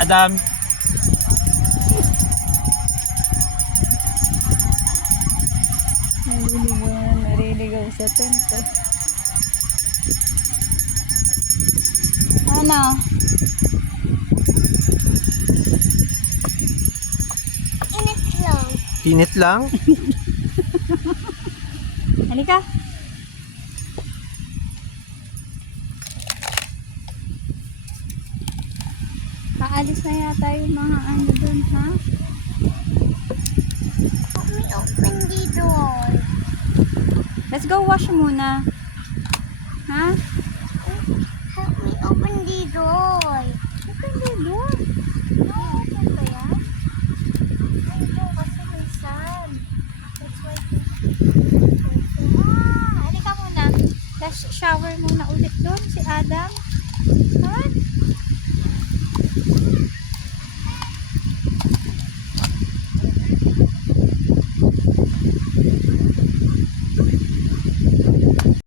Adam. Nariligaw sa tent. Ano? Init lang. Init lang? Halika. Kaalis na yata yung mga ano dun, ha? Let me open the door. Let's go wash muna. Ha? Help me open the door. Open the door. Open ba yan? Ay, no, kasi may sand. That's why Halika muna. Let's shower muna ulit.